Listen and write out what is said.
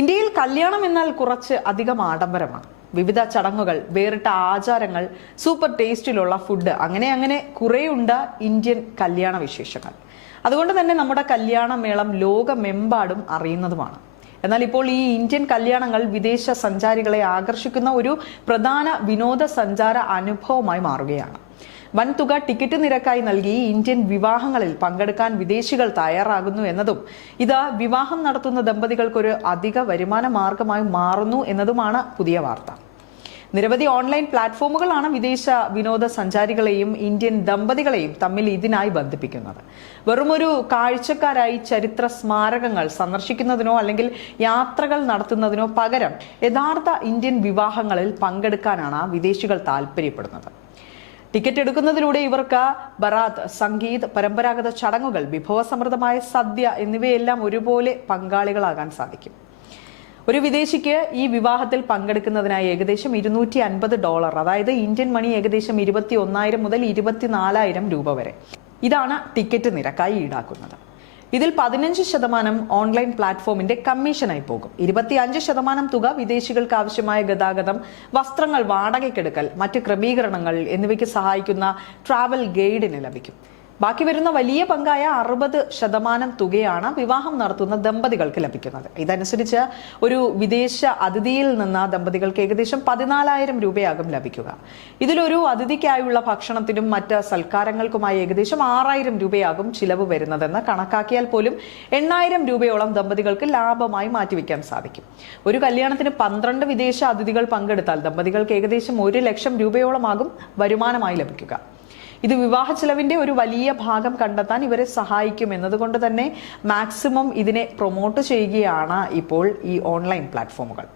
ഇന്ത്യയിൽ കല്യാണം എന്നാൽ കുറച്ച് അധികം ആഡംബരമാണ്. വിവിധ ചടങ്ങുകൾ, വേറിട്ട ആചാരങ്ങൾ, സൂപ്പർ ടേസ്റ്റിലുള്ള ഫുഡ്, അങ്ങനെ കുറേയുണ്ട് ഇന്ത്യൻ കല്യാണ വിശേഷങ്ങൾ. അതുകൊണ്ട് തന്നെ നമ്മുടെ കല്യാണമേളം ലോകമെമ്പാടും അറിയുന്നതുമാണ്. എന്നാൽ ഇപ്പോൾ ഈ ഇന്ത്യൻ കല്യാണങ്ങൾ വിദേശ സഞ്ചാരികളെ ആകർഷിക്കുന്ന ഒരു പ്രധാന വിനോദസഞ്ചാര അനുഭവമായി മാറുകയാണ്. വൻതുക ടിക്കറ്റ് നിരക്കായി നൽകി ഇന്ത്യൻ വിവാഹങ്ങളിൽ പങ്കെടുക്കാൻ വിദേശികൾ തയ്യാറാകുന്നു എന്നതും ഇത് വിവാഹം നടത്തുന്ന ദമ്പതികൾക്കൊരു അധിക വരുമാന മാർഗമായി മാറുന്നു എന്നതുമാണ് പുതിയ വാർത്ത. നിരവധി ഓൺലൈൻ പ്ലാറ്റ്ഫോമുകളാണ് വിദേശ വിനോദസഞ്ചാരികളെയും ഇന്ത്യൻ ദമ്പതികളെയും തമ്മിൽ ഇതിനായി ബന്ധിപ്പിക്കുന്നത്. വെറുമൊരു കാഴ്ചക്കാരായി ചരിത്ര സ്മാരകങ്ങൾ സന്ദർശിക്കുന്നതിനോ അല്ലെങ്കിൽ യാത്രകൾ നടത്തുന്നതിനോ പകരം യഥാർത്ഥ ഇന്ത്യൻ വിവാഹങ്ങളിൽ പങ്കെടുക്കാനാണ് വിദേശികൾ താല്പര്യപ്പെടുന്നത്. ടിക്കറ്റ് എടുക്കുന്നതിലൂടെ ഇവർക്ക് ബറാത്ത്, സംഗീത്, പരമ്പരാഗത ചടങ്ങുകൾ, വിഭവസമൃദ്ധമായ സദ്യ എന്നിവയെല്ലാം ഒരുപോലെ പങ്കാളികളാകാൻ സാധിക്കും. ഒരു വിദേശിക്ക് ഈ വിവാഹത്തിൽ പങ്കെടുക്കുന്നതിനായി ഏകദേശം $250, അതായത് ഇന്ത്യൻ മണി ഏകദേശം 21,000 മുതൽ 24,000 രൂപ വരെ, ഇതാണ് ടിക്കറ്റ് നിരക്കായി ഈടാക്കുന്നത്. ഇതിൽ 15% ഓൺലൈൻ പ്ലാറ്റ്ഫോമിന്റെ കമ്മീഷനായി പോകും. 25% തുക വിദേശികൾക്ക് ആവശ്യമായ ഗതാഗതം, വസ്ത്രങ്ങൾ വാടകയ്ക്കെടുക്കൽ, മറ്റ് ക്രമീകരണങ്ങൾ എന്നിവയ്ക്ക് സഹായിക്കുന്ന ട്രാവൽ ഗൈഡിന് ലഭിക്കും. ബാക്കി വരുന്ന വലിയ പങ്കായ 60% തുകയാണ് വിവാഹം നടത്തുന്ന ദമ്പതികൾക്ക് ലഭിക്കുന്നത്. ഇതനുസരിച്ച് ഒരു വിദേശ അതിഥിയിൽ നിന്ന് ദമ്പതികൾക്ക് ഏകദേശം 14,000 രൂപയാകും ലഭിക്കുക. ഇതിലൊരു അതിഥിക്കായുള്ള ഭക്ഷണത്തിനും മറ്റ് സൽക്കാരങ്ങൾക്കുമായി ഏകദേശം 6,000 രൂപയാകും ചിലവ് വരുന്നതെന്ന് കണക്കാക്കിയാൽ പോലും 8,000 രൂപയോളം ദമ്പതികൾക്ക് ലാഭമായി മാറ്റിവെക്കാൻ സാധിക്കും. ഒരു കല്യാണത്തിന് 12 വിദേശ അതിഥികൾ പങ്കെടുത്താൽ ദമ്പതികൾക്ക് ഏകദേശം 1 ലക്ഷം രൂപയോളമാകും വരുമാനമായി ലഭിക്കുക. ഇത് വിവാഹ ചെലവിന്റെ ഒരു വലിയ ഭാഗം കണ്ടെത്താൻ ഇവരെ സഹായിക്കും എന്നതുകൊണ്ട് തന്നെ മാക്സിമം ഇതിനെ പ്രൊമോട്ട് ചെയ്യുകയാണ് ഇപ്പോൾ ഈ ഓൺലൈൻ പ്ലാറ്റ്ഫോമുകൾ.